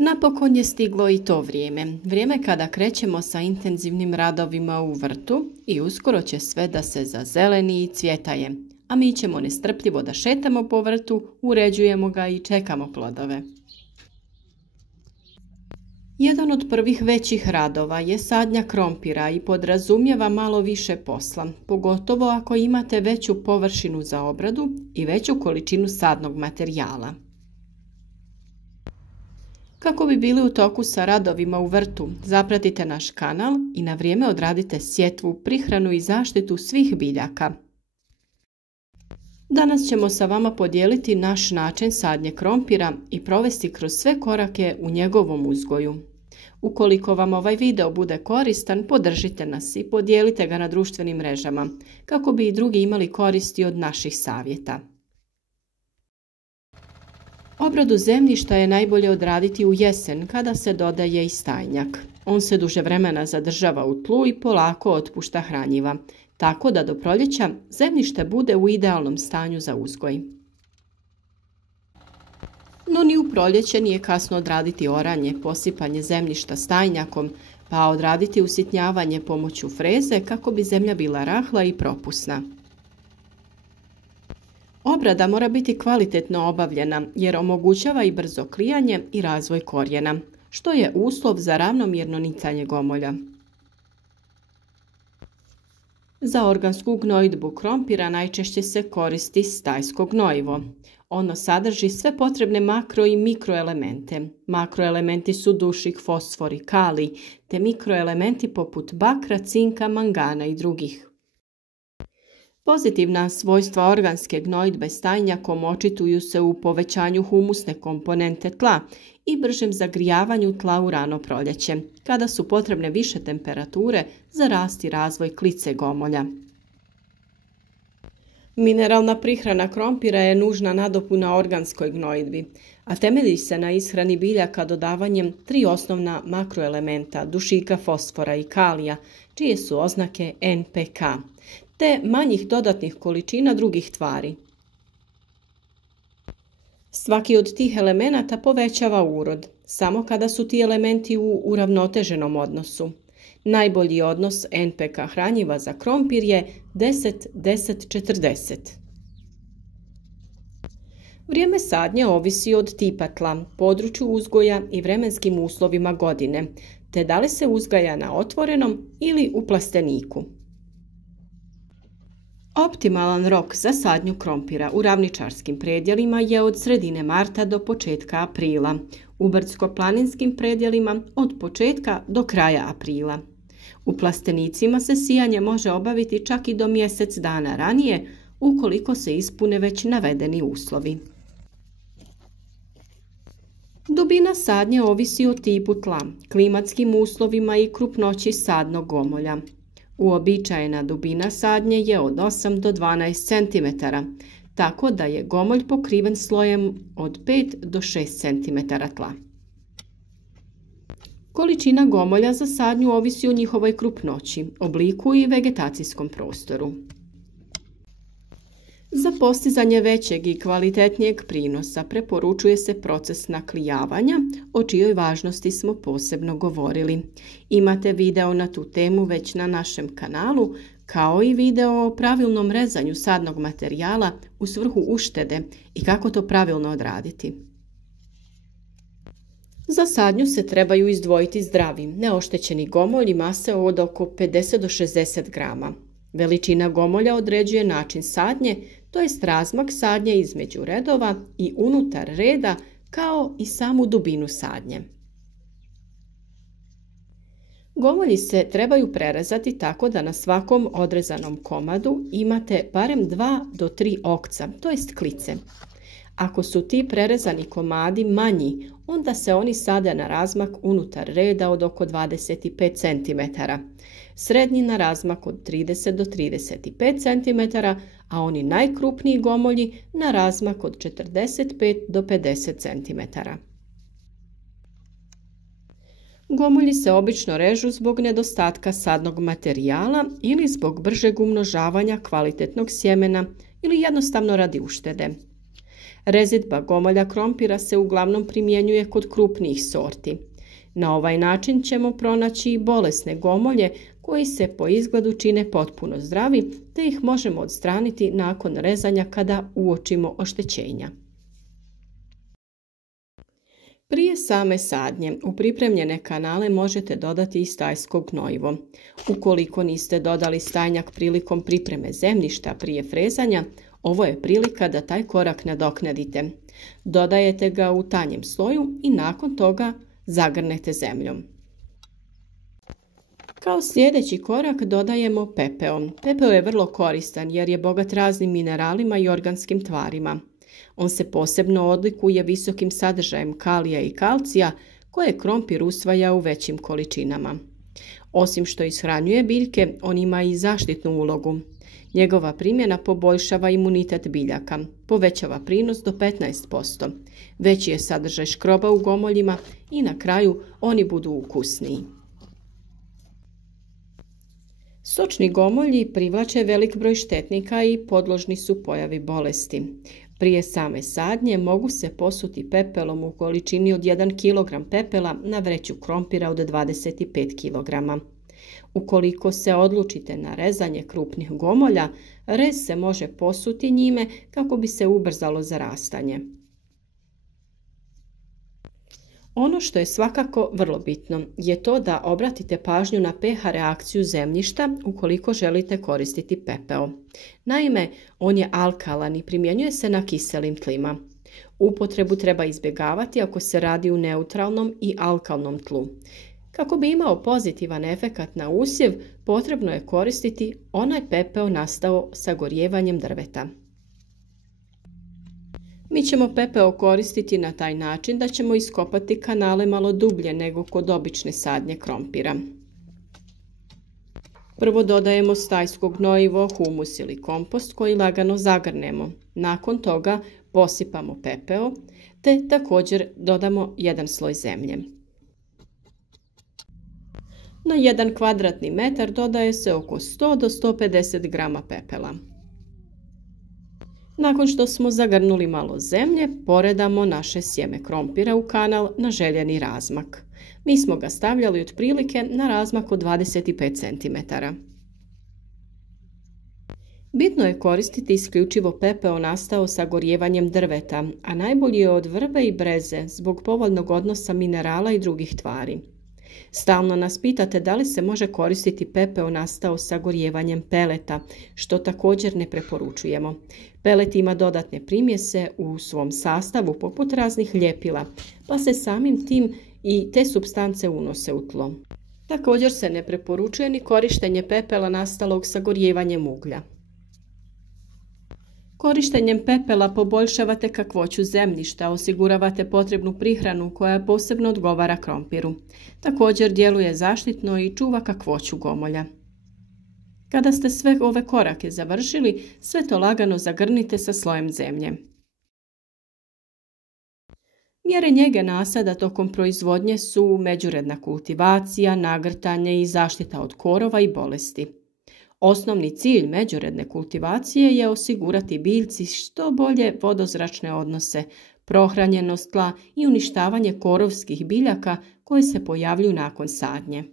Napokon je stiglo i to vrijeme kada krećemo sa intenzivnim radovima u vrtu i uskoro će sve da se zazeleni i cvjetaje, a mi ćemo nestrpljivo da šetamo po vrtu, uređujemo ga i čekamo plodove. Jedan od prvih većih radova je sadnja krompira i podrazumijeva malo više posla, pogotovo ako imate veću površinu za obradu i veću količinu sadnog materijala. Kako bi bili u toku sa radovima u vrtu, zapratite naš kanal i na vrijeme odradite sjetvu, prihranu i zaštitu svih biljaka. Danas ćemo sa vama podijeliti naš način sadnje krompira i provesti kroz sve korake u njegovom uzgoju. Ukoliko vam ovaj video bude koristan, podržite nas i podijelite ga na društvenim mrežama, kako bi i drugi imali koristi od naših savjeta. Obradu zemljišta je najbolje odraditi u jesen kada se dodaje i stajnjak. On se duže vremena zadržava u tlu i polako otpušta hranjiva, tako da do proljeća zemljište bude u idealnom stanju za uzgoj. No ni u proljeće nije kasno odraditi oranje, posipanje zemljišta stajnjakom, pa odraditi usitnjavanje pomoću freze kako bi zemlja bila rahla i propusna. Obrada mora biti kvalitetno obavljena jer omogućava i brzo klijanje i razvoj korijena, što je uslov za ravnomjerno nicanje gomolja. Za organsku gnojidbu krompira najčešće se koristi stajsko gnojivo. Ono sadrži sve potrebne makro i mikroelemente. Makroelementi su dušik, fosfor i kalij, te mikroelementi poput bakra, cinka, mangana i drugih. Pozitivna svojstva organske gnojidbe stajnjakom očituju se u povećanju humusne komponente tla i bržem zagrijavanju tla u rano proljeće, kada su potrebne više temperature za rast i razvoj klice gomolja. Mineralna prihrana krompira je nužna nadopuna organskoj gnojidbi, a temelji se na ishrani biljaka dodavanjem 3 osnovna makroelementa dušika, fosfora i kalija, čije su oznake NPK, te manjih dodatnih količina drugih tvari. Svaki od tih elemenata povećava urod, samo kada su ti elementi u uravnoteženom odnosu. Najbolji odnos NPK hranjiva za krompir je 10-10-40. Vrijeme sadnje ovisi od tipa tla, području uzgoja i vremenskim uslovima godine, te da li se uzgaja na otvorenom ili u plasteniku. Optimalan rok za sadnju krompira u ravničarskim predjelima je od sredine marta do početka aprila, u brdsko-planinskim predjelima od početka do kraja aprila. U plastenicima se sijanje može obaviti čak i do mjesec dana ranije, ukoliko se ispune već navedeni uslovi. Dubina sadnje ovisi o tipu tla, klimatskim uslovima i krupnoći sadnog gomolja. Uobičajena dubina sadnje je od 8 do 12 cm, tako da je gomolj pokriven slojem od 5 do 6 cm tla. Količina gomolja za sadnju ovisi o njihovoj krupnoći, obliku i vegetacijskom prostoru. Za postizanje većeg i kvalitetnijeg prinosa preporučuje se proces naklijavanja, o čijoj važnosti smo posebno govorili. Imate video na tu temu već na našem kanalu, kao i video o pravilnom rezanju sadnog materijala u svrhu uštede i kako to pravilno odraditi. Za sadnju se trebaju izdvojiti zdravi, neoštećeni gomolj i mase od oko 50 do 60 grama. Veličina gomolja određuje način sadnje, to jest razmak sadnje između redova i unutar reda, kao i samu dubinu sadnje. Gomolji se trebaju prerezati tako da na svakom odrezanom komadu imate barem 2 do 3 okca, to jest klice. Ako su ti prerezani komadi manji, onda se oni sade na razmak unutar reda od oko 25 cm, srednji na razmak od 30 do 35 cm, a oni najkrupniji gomolji na razmak od 45 do 50 cm. Gomolji se obično režu zbog nedostatka sadnog materijala ili zbog bržeg umnožavanja kvalitetnog sjemena ili jednostavno radi uštede. Rezidba gomolja krompira se uglavnom primjenjuje kod krupnijih sorti. Na ovaj način ćemo pronaći i bolesne gomolje koji se po izgledu čine potpuno zdravi, te ih možemo odstraniti nakon rezanja kada uočimo oštećenja. Prije same sadnje u pripremljene kanale možete dodati i stajsko gnojivo. Ukoliko niste dodali stajnjak prilikom pripreme zemljišta prije frezanja, ovo je prilika da taj korak nadoknadite. Dodajete ga u tanjem sloju i nakon toga zagrnete zemljom. Kao sljedeći korak dodajemo pepeo. Pepeo je vrlo koristan jer je bogat raznim mineralima i organskim tvarima. On se posebno odlikuje visokim sadržajem kalija i kalcija koje krompir usvaja u većim količinama. Osim što ishranjuje biljke, on ima i zaštitnu ulogu. Njegova primjena poboljšava imunitet biljaka, povećava prinos do 15%, veći je sadržaj škroba u gomoljima i na kraju oni budu ukusniji. Sočni gomolji privlače velik broj štetnika i podložni su pojavi bolesti. Prije same sadnje mogu se posuti pepelom u količini od 1 kg pepela na vreću krompira od 25 kg. Ukoliko se odlučite na rezanje krupnih gomolja, rez se može posuti njime kako bi se ubrzalo zarastanje. Ono što je svakako vrlo bitno je to da obratite pažnju na pH reakciju zemljišta ukoliko želite koristiti pepeo. Naime, on je alkalan i primjenjuje se na kiselim tlima. Upotrebu treba izbjegavati ako se radi u neutralnom i alkalnom tlu. Kako bi imao pozitivan efekat na usjev, potrebno je koristiti onaj pepeo nastao sagorijevanjem drveta. Mi ćemo pepeo koristiti na taj način da ćemo iskopati kanale malo dublje nego kod obične sadnje krompira. Prvo dodajemo stajsko gnojivo, humus ili kompost koji lagano zagrnemo. Nakon toga posipamo pepeo te također dodamo jedan sloj zemlje. Na 1 kvadratni metar dodaje se oko 100 do 150 grama pepela. Nakon što smo zagrnuli malo zemlje, poredamo naše sjeme krompira u kanal na željeni razmak. Mi smo ga stavljali otprilike na razmak od 25 cm. Bitno je koristiti isključivo pepeo nastao sagorijevanjem drveta, a najbolji je od vrbe i breze zbog povoljnog odnosa minerala i drugih tvari. Stalno nas pitate da li se može koristiti pepeo nastao sagorijevanjem peleta, što također ne preporučujemo. Pelet ima dodatne primjese u svom sastavu poput raznih ljepila, pa se samim tim i te supstance unose u tlo. Također se ne preporučuje ni korištenje pepela nastalog sagorijevanjem uglja. Korištenjem pepela poboljšavate kakvoću zemljišta, osiguravate potrebnu prihranu koja posebno odgovara krompiru. Također djeluje zaštitno i čuva kakvoću gomolja. Kada ste sve ove korake završili, sve to lagano zagrnite sa slojem zemlje. Mjere njege nasada tokom proizvodnje su međuredna kultivacija, nagrtanje i zaštita od korova i bolesti. Osnovni cilj međuredne kultivacije je osigurati biljci što bolje vodozračne odnose, prohranjenost tla i uništavanje korovskih biljaka koje se pojavljuju nakon sadnje.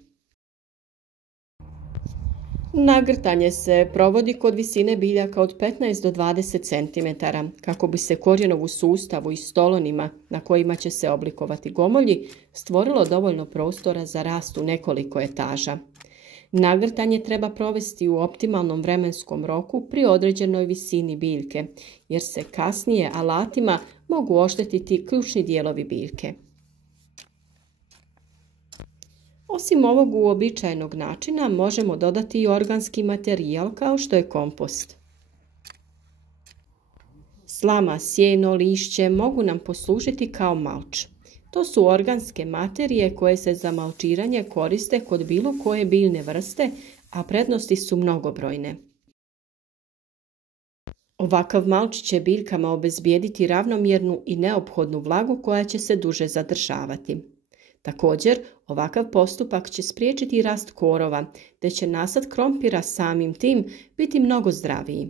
Nagrtanje se provodi kod visine biljaka od 15 do 20 cm kako bi se korijenovu sustavu i stolonima na kojima će se oblikovati gomolji stvorilo dovoljno prostora za rast u nekoliko etaža. Nagrtanje treba provesti u optimalnom vremenskom roku pri određenoj visini biljke, jer se kasnije alatima mogu oštetiti ključni dijelovi biljke. Osim ovog uobičajenog načina možemo dodati i organski materijal kao što je kompost. Slama, sjeno, lišće mogu nam poslužiti kao malč. To su organske materije koje se za malčiranje koriste kod bilo koje biljne vrste, a prednosti su mnogobrojne. Ovakav malč će biljkama obezbijediti ravnomjernu i neophodnu vlagu koja će se duže zadržavati. Također, ovakav postupak će spriječiti rast korova, te će nasad krompira samim tim biti mnogo zdraviji.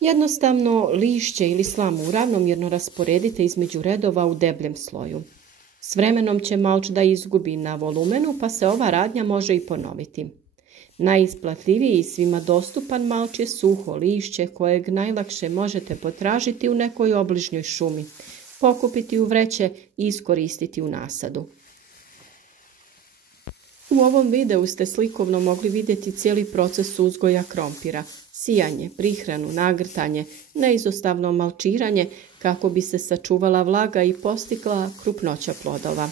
Jednostavno lišće ili slamu ravnomjerno rasporedite između redova u debljem sloju. S vremenom će malč da izgubi na volumenu, pa se ova radnja može i ponoviti. Najisplativiji i svima dostupan malč je suho lišće kojeg najlakše možete potražiti u nekoj obližnjoj šumi, pokupiti u vreće i iskoristiti u nasadu. U ovom videu ste slikovno mogli vidjeti cijeli proces uzgoja krompira, sijanje, prihranu, nagrtanje, neizostavno malčiranje kako bi se sačuvala vlaga i postigla krupnoća plodova.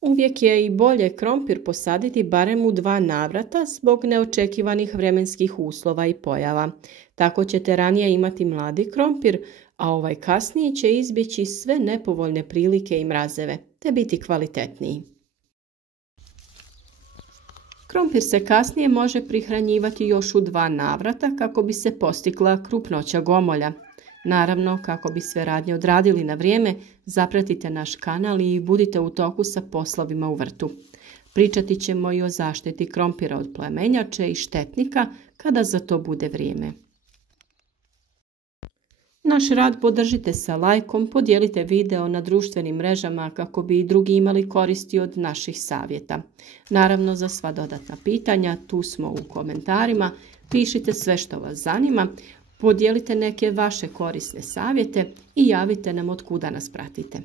Uvijek je i bolje krompir posaditi barem u 2 navrata zbog neočekivanih vremenskih uslova i pojava. Tako ćete ranije imati mladi krompir, a ovaj kasniji će izbjeći sve nepovoljne prilike i mrazeve, te biti kvalitetniji. Krompir se kasnije može prihranjivati još u 2 navrata kako bi se postigla krupnoća gomolja. Naravno, kako bi sve radnje odradili na vrijeme, zapratite naš kanal i budite u toku sa poslovima u vrtu. Pričati ćemo i o zaštiti krompira od plemenjače i štetnika kada za to bude vrijeme. Naš rad podržite sa lajkom, podijelite video na društvenim mrežama kako bi i drugi imali koristi od naših savjeta. Naravno, za sva dodatna pitanja tu smo u komentarima, pišite sve što vas zanima, podijelite neke vaše korisne savjete i javite nam od kuda nas pratite.